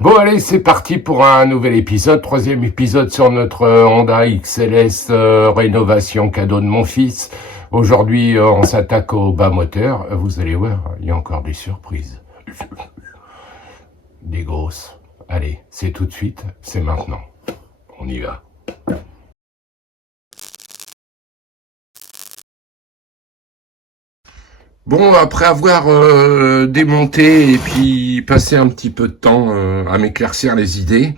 Bon allez, c'est parti pour un nouvel épisode, troisième épisode sur notre Honda XLS rénovation cadeau de mon fils. Aujourd'hui, on s'attaque au bas moteur. Vous allez voir, il y a encore des surprises. Des grosses. Allez, c'est tout de suite, c'est maintenant. On y va. Bon, après avoir démonté et puis passé un petit peu de temps à m'éclaircir les idées,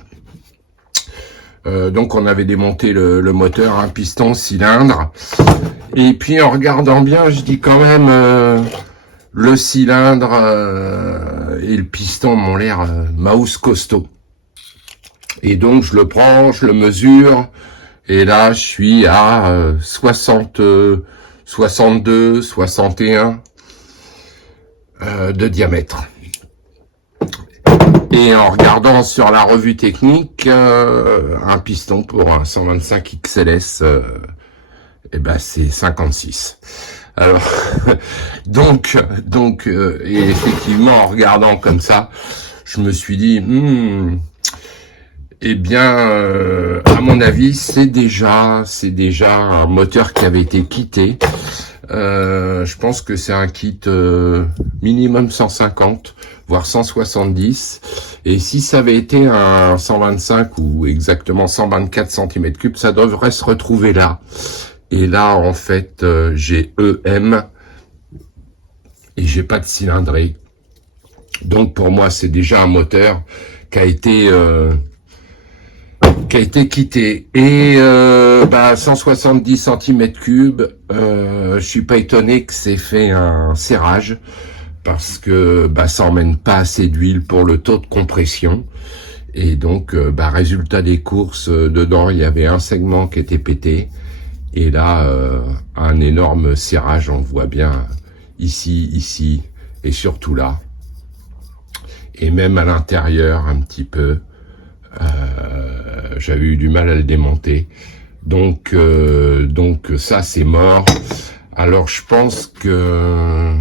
donc on avait démonté le moteur, un piston, cylindre, et puis en regardant bien, je dis quand même le cylindre et le piston m'ont l'air mouse costaud. Et donc je le prends, je le mesure, et là je suis à 62, 61 de diamètre. Et en regardant sur la revue technique, un piston pour un 125 XLS, c'est 56. Alors, donc, et effectivement, en regardant comme ça, je me suis dit, à mon avis, c'est déjà un moteur qui avait été quitté. Je pense que c'est un kit minimum 150, voire 170. Et si ça avait été un 125 ou exactement 124 cm3, ça devrait se retrouver là. Et là, en fait, j'ai EM et j'ai pas de cylindrée. Donc pour moi, c'est déjà un moteur qui a été quitté. Et 170 cm3, je suis pas étonné que c'est fait un serrage, parce que ça emmène pas assez d'huile pour le taux de compression. Et donc résultat des courses, dedans il y avait un segment qui était pété, et là un énorme serrage, on voit bien ici et surtout là, et même à l'intérieur un petit peu. J'avais eu du mal à le démonter, donc ça c'est mort. Alors je pense que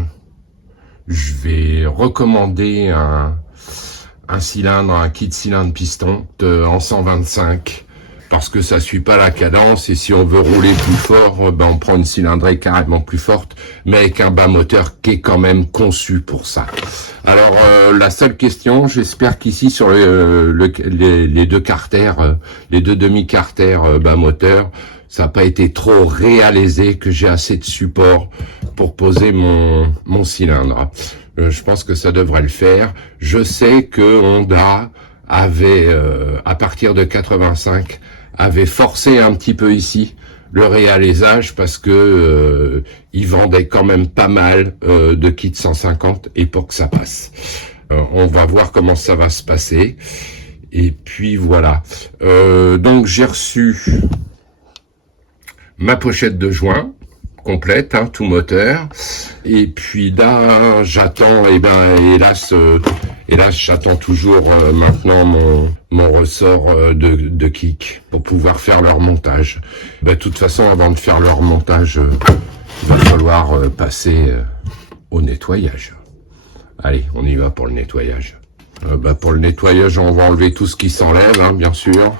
je vais recommander un cylindre, un kit cylindre piston en 125, parce que ça suit pas la cadence, et si on veut rouler plus fort, on prend une cylindrée carrément plus forte, mais avec un bas moteur qui est quand même conçu pour ça. Alors la seule question, j'espère qu'ici sur les deux carters, les deux demi-carters bas moteur, ça n'a pas été trop réalisé, que j'ai assez de support pour poser mon cylindre. Je pense que ça devrait le faire. Je sais que Honda avait, à partir de 85, avait forcé un petit peu ici le réalisage, parce que ils vendaient quand même pas mal de kits 150, et pour que ça passe. On va voir comment ça va se passer. Et puis voilà. Donc j'ai reçu ma pochette de joint complète, tout moteur. Et puis là, j'attends, hélas, j'attends toujours maintenant mon ressort de kick pour pouvoir faire leur montage. De toute façon, avant de faire leur montage, il va falloir passer au nettoyage. Allez, on y va pour le nettoyage. Pour le nettoyage, on va enlever tout ce qui s'enlève, bien sûr.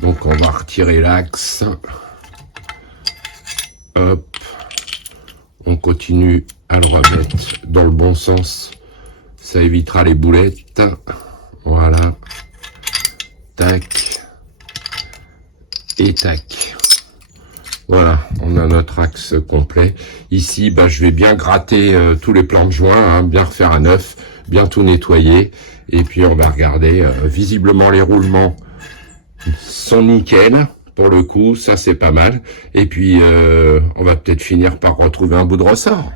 Donc on va retirer l'axe. Hop, on continue à le remettre dans le bon sens, ça évitera les boulettes. Voilà, tac et tac. Voilà, on a notre axe complet. Ici, je vais bien gratter tous les plans de joint, bien refaire à neuf, bien tout nettoyer, et puis on va regarder. Visiblement, les roulements sont nickel. Pour le coup, ça c'est pas mal. Et puis, on va peut-être finir par retrouver un bout de ressort.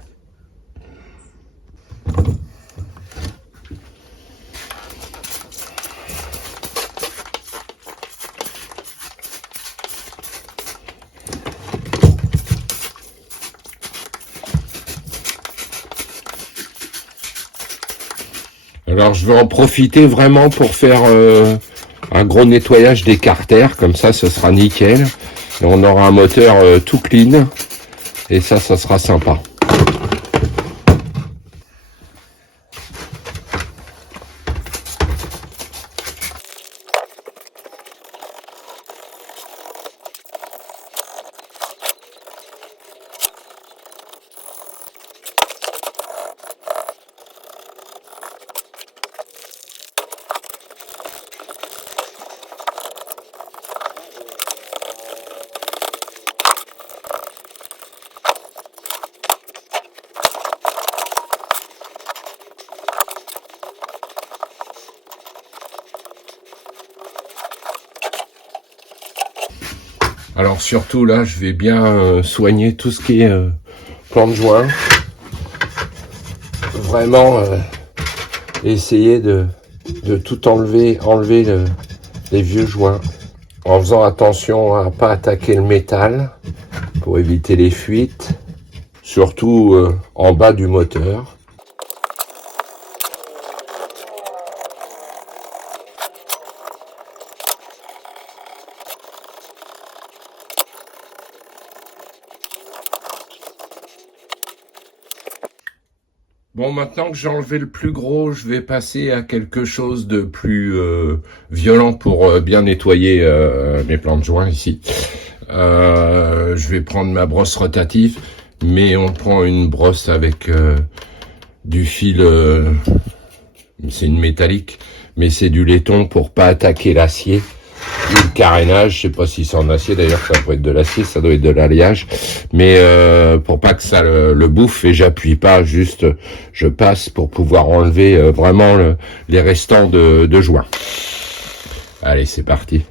Alors, je vais en profiter vraiment pour faire un gros nettoyage des carters, comme ça ce sera nickel, et on aura un moteur tout clean, et ça sera sympa. Alors surtout là, je vais bien soigner tout ce qui est plan de joint. Vraiment essayer de tout enlever les vieux joints. En faisant attention à pas attaquer le métal pour éviter les fuites. Surtout en bas du moteur. Bon, maintenant que j'ai enlevé le plus gros, je vais passer à quelque chose de plus violent pour bien nettoyer mes plans de joint ici. Je vais prendre ma brosse rotative, mais on prend une brosse avec du fil, c'est une métallique, mais c'est du laiton pour pas attaquer l'acier. Le carénage, je sais pas si c'est en acier, d'ailleurs ça pourrait être de l'acier, ça doit être de l'alliage, mais pour pas que ça le bouffe, et j'appuie pas, juste je passe pour pouvoir enlever vraiment les restants de joints. Allez, c'est parti.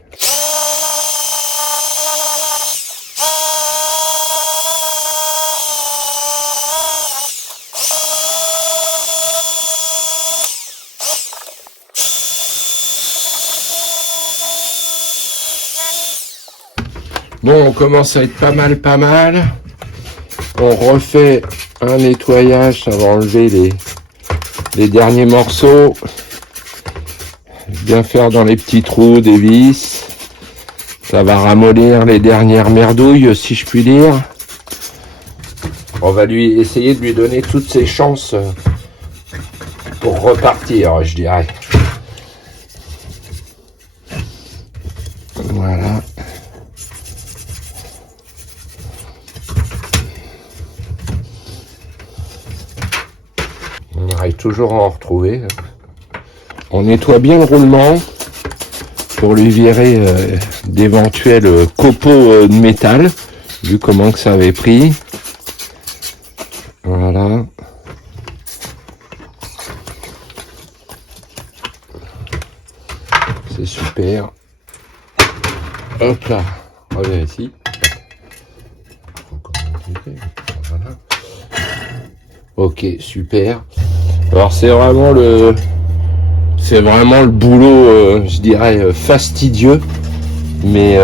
Bon, on commence à être pas mal. On refait un nettoyage, ça va enlever les derniers morceaux. Bien faire dans les petits trous des vis. Ça va ramollir les dernières merdouilles, si je puis dire. On va essayer de lui donner toutes ses chances pour repartir, je dirais. Voilà. On arrive toujours à en retrouver. On nettoie bien le roulement pour lui virer d'éventuels copeaux de métal, vu comment que ça avait pris. Voilà. C'est super. Hop là, reviens ici. Voilà. Ok, super. Alors c'est vraiment le boulot, je dirais, fastidieux, mais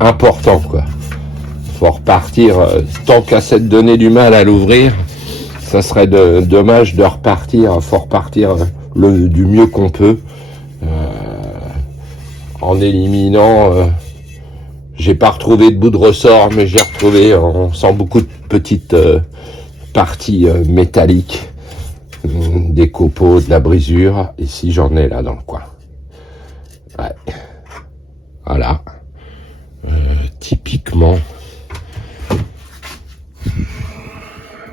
important, quoi. Faut repartir, tant qu'à s'être donné du mal à l'ouvrir, ça serait dommage de repartir. Faut repartir du mieux qu'on peut, en éliminant. J'ai pas retrouvé de bout de ressort, mais j'ai retrouvé, sans beaucoup de petites parties métalliques, des copeaux, de la brisure. Ici, j'en ai là dans le coin. Ouais. Voilà. Typiquement.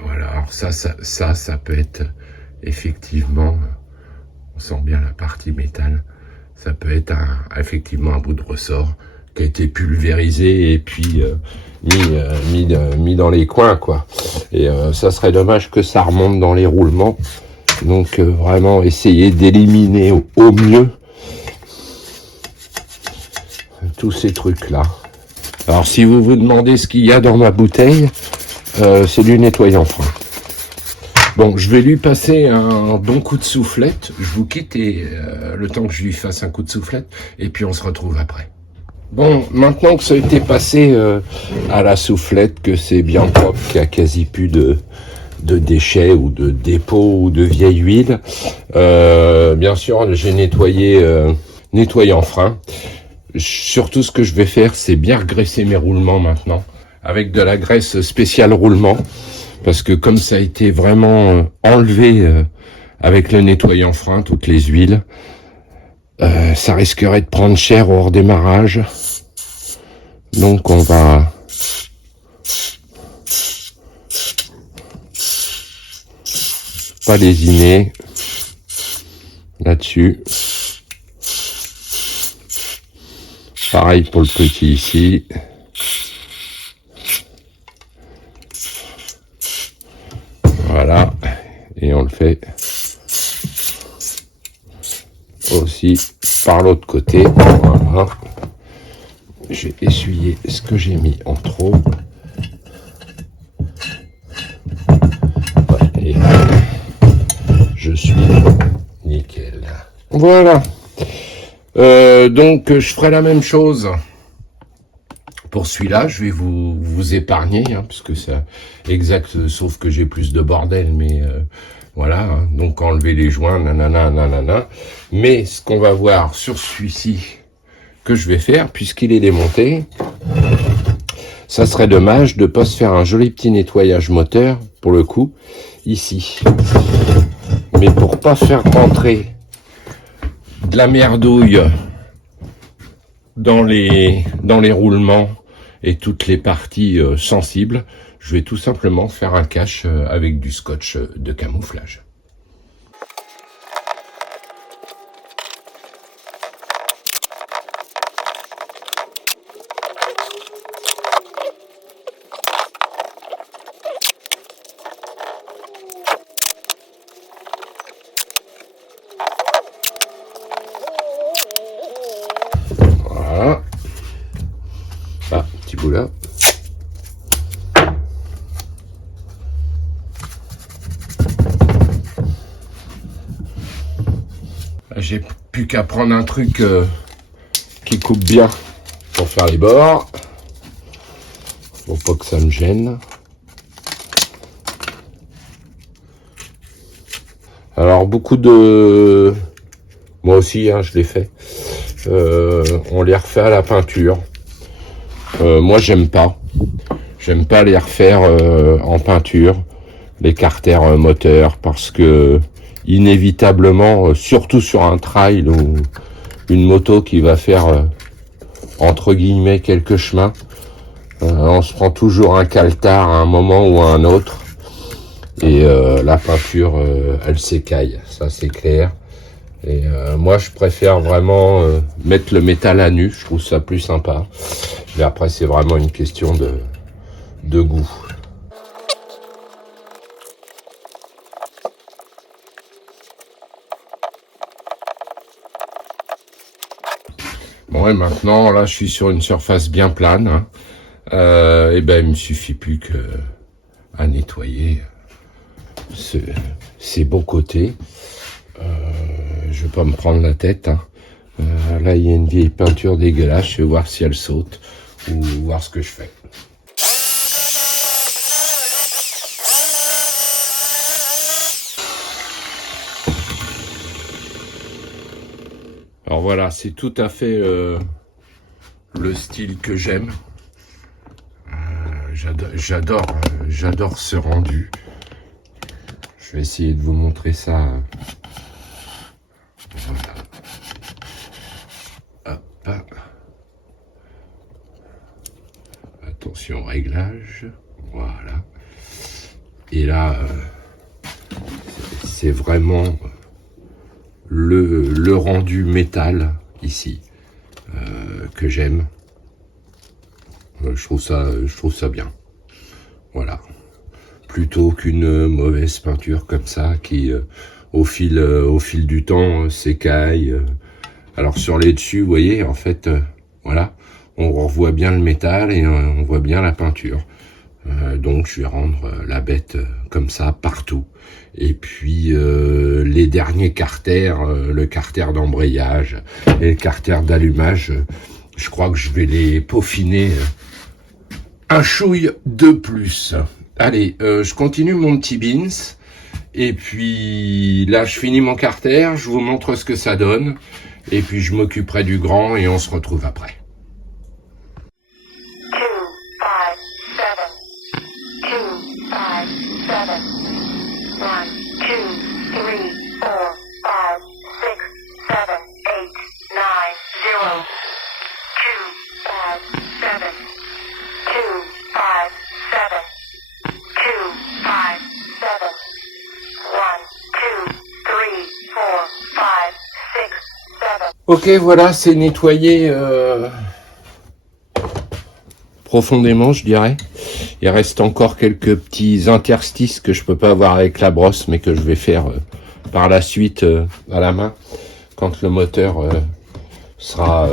Voilà. Alors ça peut être effectivement, on sent bien la partie métal. Ça peut être effectivement un bout de ressort qui a été pulvérisé et puis mis dans les coins, quoi. Et ça serait dommage que ça remonte dans les roulements. Donc vraiment essayer d'éliminer au mieux tous ces trucs-là. Alors si vous vous demandez ce qu'il y a dans ma bouteille, c'est du nettoyant frein. Bon, je vais lui passer un bon coup de soufflette. Je vous quitte et le temps que je lui fasse un coup de soufflette, et puis on se retrouve après. Bon, maintenant que ça a été passé à la soufflette, que c'est bien propre, qu'il n'y a quasi plus de déchets ou de dépôts ou de vieille huile, bien sûr, j'ai nettoyant frein. Surtout, ce que je vais faire, c'est bien regraisser mes roulements maintenant, avec de la graisse spéciale roulement, parce que comme ça a été vraiment enlevé avec le nettoyant frein, toutes les huiles, ça risquerait de prendre cher au redémarrage. Donc on va pas lésiner là-dessus. Pareil pour le petit ici. Voilà. Et on le fait aussi par l'autre côté. Voilà. j'ai essuyé ce que j'ai mis en trop. Ouais, et je suis nickel. Voilà. Donc je ferai la même chose pour celui-là. Je vais vous épargner, parce que c'est exact, sauf que j'ai plus de bordel, mais voilà. Donc enlever les joints, nanana, nanana. Mais ce qu'on va voir sur celui-ci que je vais faire, puisqu'il est démonté, ça serait dommage de ne pas se faire un joli petit nettoyage moteur, pour le coup, ici. Mais pour pas faire rentrer de la merdouille dans les roulements et toutes les parties sensibles, je vais tout simplement faire un cache avec du scotch de camouflage. Voilà. Ah, petit bout là. J'ai plus qu'à prendre un truc qui coupe bien pour faire les bords. Faut pas que ça me gêne. Alors beaucoup de... Moi aussi, je l'ai fait. On les refait à la peinture. Moi, j'aime pas. J'aime pas les refaire en peinture, les carters moteurs, parce que inévitablement, surtout sur un trail ou une moto qui va faire entre guillemets quelques chemins, on se prend toujours un caletard à un moment ou à un autre, et la peinture elle s'écaille, ça c'est clair. Et moi je préfère vraiment mettre le métal à nu, je trouve ça plus sympa. Mais après c'est vraiment une question de goût. Bon, et maintenant là je suis sur une surface bien plane, et ben il me suffit plus que à nettoyer ces beaux côtés. Je vais pas me prendre la tête. Là, il y a une vieille peinture dégueulasse. Je vais voir si elle saute ou voir ce que je fais. Alors voilà, c'est tout à fait le style que j'aime. J'adore ce rendu. Je vais essayer de vous montrer ça. Voilà. Hop. Attention au réglage. Voilà. Et là, c'est vraiment le rendu métal ici que j'aime. Je trouve ça bien. Voilà. Plutôt qu'une mauvaise peinture comme ça qui au fil du temps s'écaille. Alors sur les dessus, vous voyez, en fait, voilà, on revoit bien le métal et on voit bien la peinture. Donc je vais rendre la bête comme ça partout. Et puis les derniers carters, le carter d'embrayage et le carter d'allumage, je crois que je vais les peaufiner un chouille de plus. Allez, je continue mon petit beans. Et puis là, je finis mon carter, je vous montre ce que ça donne. Et puis je m'occuperai du grand et on se retrouve après. Ok, voilà, c'est nettoyé profondément, je dirais. Il reste encore quelques petits interstices que je peux pas avoir avec la brosse, mais que je vais faire par la suite à la main, quand le moteur sera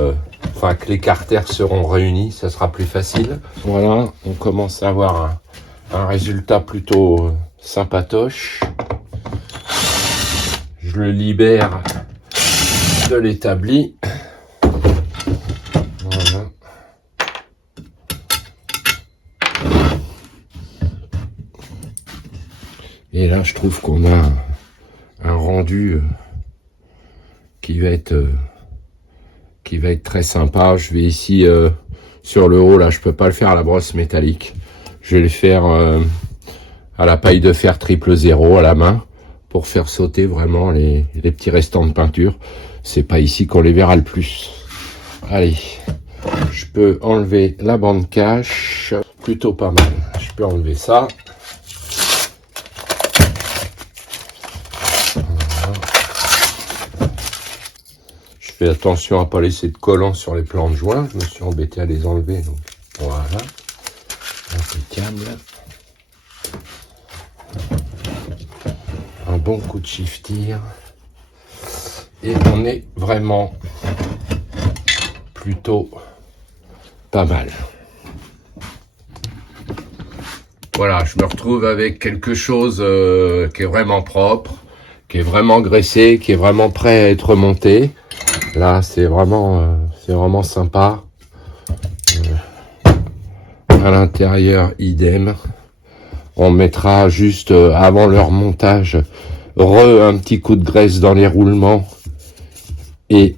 enfin que les carters seront réunis, ça sera plus facile. Voilà, on commence à avoir un résultat plutôt sympatoche. Je le libère de l'établi. Voilà. Et là, je trouve qu'on a un rendu qui va être très sympa. Je vais ici sur le haut, là, je peux pas le faire à la brosse métallique. Je vais le faire à la paille de fer 000 à la main pour faire sauter vraiment les petits restants de peinture. C'est pas ici qu'on les verra le plus. Allez, je peux enlever la bande cache, plutôt pas mal. Je peux enlever ça. Voilà. Je fais attention à pas laisser de collants sur les plans de joint. Je me suis embêté à les enlever. Donc voilà, impeccable. Un bon coup de shiftir. Et on est vraiment plutôt pas mal. Voilà, je me retrouve avec quelque chose qui est vraiment propre, qui est vraiment graissé, qui est vraiment prêt à être monté. Là, c'est vraiment sympa. À l'intérieur, idem. On mettra juste avant leur montage un petit coup de graisse dans les roulements et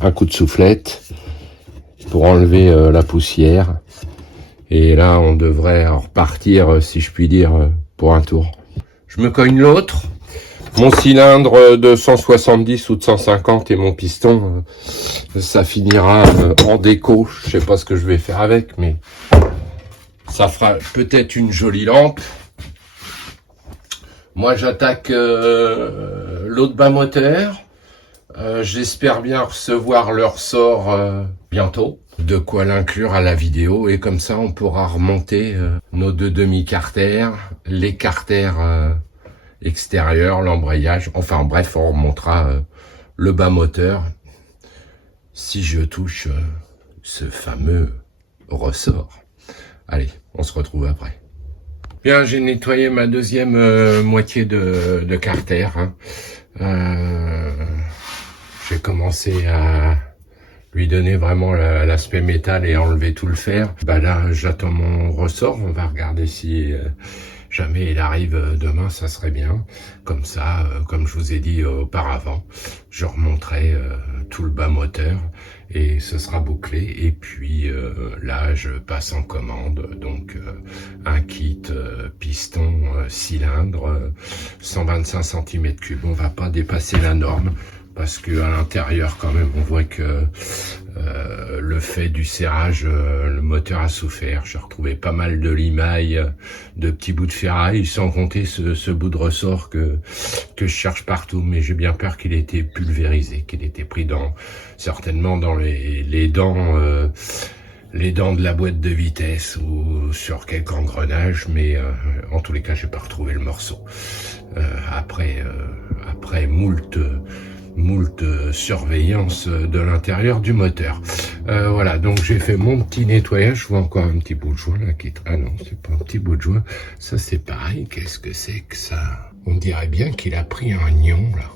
un coup de soufflette pour enlever la poussière. Et là, on devrait repartir, si je puis dire, pour un tour. Je me cogne l'autre. Mon cylindre de 170 ou de 150 et mon piston, ça finira en déco. Je sais pas ce que je vais faire avec, mais ça fera peut-être une jolie lampe. Moi, j'attaque l'autre bas moteur. J'espère bien recevoir leur sort bientôt. De quoi l'inclure à la vidéo. Et comme ça, on pourra remonter nos deux demi-carters, les carters extérieurs, l'embrayage. Enfin bref, on remontera le bas moteur si je touche ce fameux ressort. Allez, on se retrouve après. Bien, j'ai nettoyé ma deuxième moitié de carter. J'ai commencé à lui donner vraiment l'aspect métal et enlever tout le fer. Bah là, j'attends mon ressort. On va regarder si jamais il arrive demain, ça serait bien. Comme ça, comme je vous ai dit auparavant, je remonterai tout le bas moteur et ce sera bouclé. Et puis là, je passe en commande. Donc un kit piston cylindre 125 cm3. On va pas dépasser la norme. Parce que à l'intérieur quand même on voit que le fait du serrage, le moteur a souffert. J'ai retrouvé pas mal de limailles, de petits bouts de ferraille, sans compter ce bout de ressort que je cherche partout. Mais j'ai bien peur qu'il ait été pulvérisé, qu'il ait été pris certainement dans les dents de la boîte de vitesse ou sur quelques engrenages. Mais en tous les cas, j'ai pas retrouvé le morceau. Après moult surveillance de l'intérieur du moteur. Voilà, donc j'ai fait mon petit nettoyage. Je vois encore un petit bout de joint là qui... Ah non, c'est pas un petit bout de joint. Ça c'est pareil. Qu'est-ce que c'est que ça? On dirait bien qu'il a pris un nion là.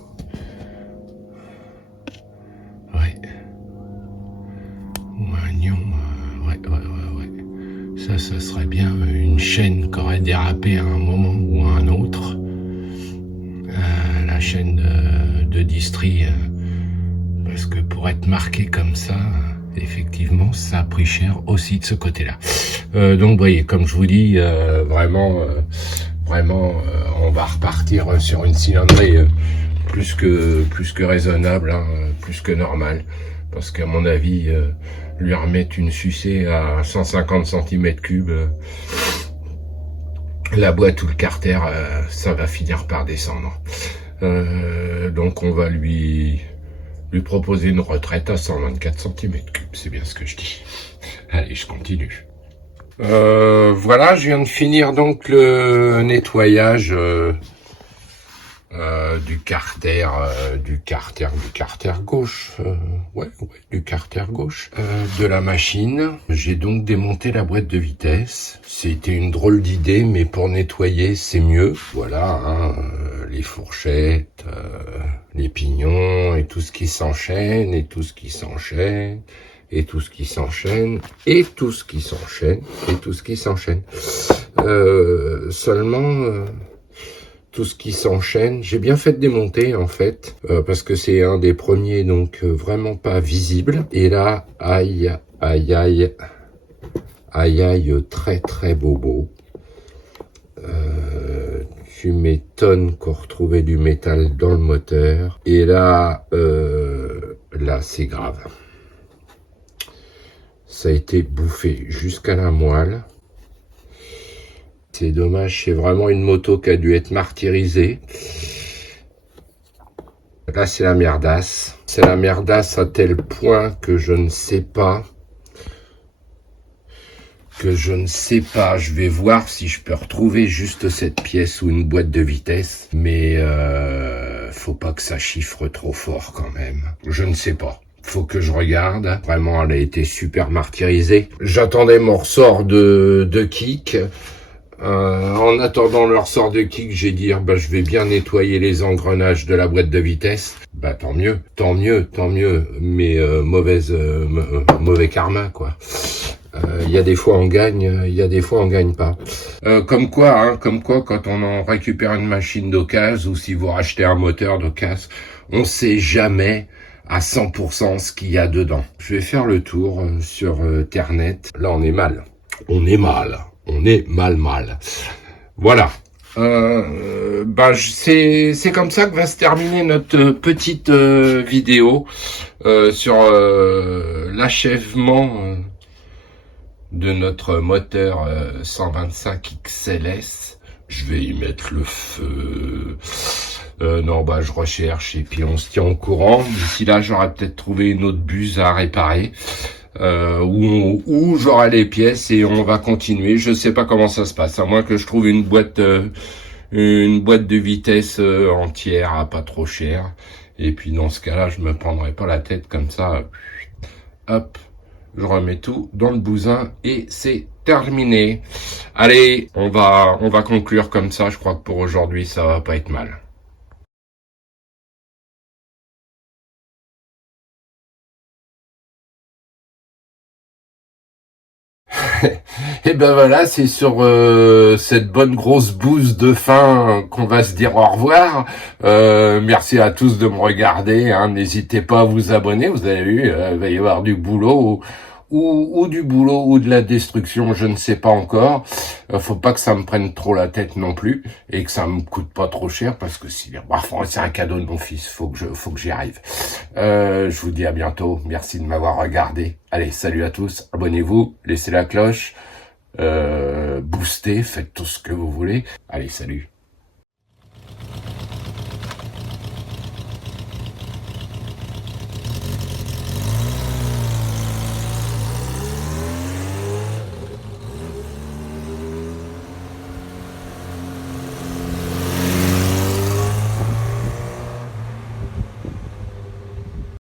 Ouais. Ou un nion. Ouais. Ça serait bien une chaîne qui aurait dérapé à un moment ou à un autre. La chaîne de distri, parce que pour être marqué comme ça, effectivement, ça a pris cher aussi de ce côté-là. Donc, vous voyez, comme je vous dis, vraiment, on va repartir sur une cylindrée plus que raisonnable, hein, plus que normale, parce qu'à mon avis, lui remettre une sucée à 150 cm3, la boîte ou le carter, ça va finir par descendre. Donc on va lui proposer une retraite à 124 cm3, c'est bien ce que je dis. Allez, je continue. Voilà, je viens de finir donc le nettoyage du carter gauche, du carter gauche de la machine. J'ai donc démonté la boîte de vitesse. C'était une drôle d'idée, mais pour nettoyer c'est mieux. Voilà, les fourchettes, les pignons et tout ce qui s'enchaîne et tout ce qui s'enchaîne et tout ce qui s'enchaîne et tout ce qui s'enchaîne et tout ce qui s'enchaîne. Seulement tout ce qui s'enchaîne, j'ai bien fait de démonter en fait, parce que c'est un des premiers, donc vraiment pas visible. Et là, aïe, très très bobo. Tu m'étonnes qu'on retrouvait du métal dans le moteur. Et là, là c'est grave. Ça a été bouffé jusqu'à la moelle. C'est dommage, c'est vraiment une moto qui a dû être martyrisée. Là, c'est la merdasse. C'est la merdasse à tel point que je ne sais pas. Je vais voir si je peux retrouver juste cette pièce ou une boîte de vitesse. Mais faut pas que ça chiffre trop fort quand même. Je ne sais pas. Faut que je regarde. Vraiment, elle a été super martyrisée. J'attendais mon ressort de kick. En attendant le ressort de kick, j'ai dit je vais bien nettoyer les engrenages de la boîte de vitesse. Tant mieux, mais mauvais karma quoi. Il y a des fois on gagne, il y a des fois on gagne pas. Comme quoi quand on en récupère une machine d'occasion ou si vous rachetez un moteur d'occasion, on sait jamais à 100% ce qu'il y a dedans. Je vais faire le tour sur Ternet. Là on est mal. On est mal. Voilà. C'est comme ça que va se terminer notre petite vidéo sur l'achèvement de notre moteur 125 XLS. Je vais y mettre le feu. Je recherche et puis on se tient au courant. D'ici là, j'aurai peut-être trouvé une autre buse à réparer. Où j'aurai les pièces et on va continuer. Je sais pas comment ça se passe, à moins que je trouve une boîte de vitesse entière à pas trop cher. Et puis dans ce cas-là, je me prendrai pas la tête comme ça. Hop, je remets tout dans le bousin et c'est terminé. Allez, on va conclure comme ça. Je crois que pour aujourd'hui, ça va pas être mal. Et voilà, c'est sur cette bonne grosse bouse de fin qu'on va se dire au revoir. Merci à tous de me regarder. N'hésitez pas à vous abonner. Vous avez vu, il va y avoir du boulot ou du boulot ou de la destruction, je ne sais pas encore. Faut pas que ça me prenne trop la tête non plus et que ça me coûte pas trop cher parce que c'est un cadeau de mon fils. Faut que j'y arrive. Je vous dis à bientôt. Merci de m'avoir regardé. Allez, salut à tous. Abonnez-vous, laissez la cloche, boostez, faites tout ce que vous voulez. Allez, salut.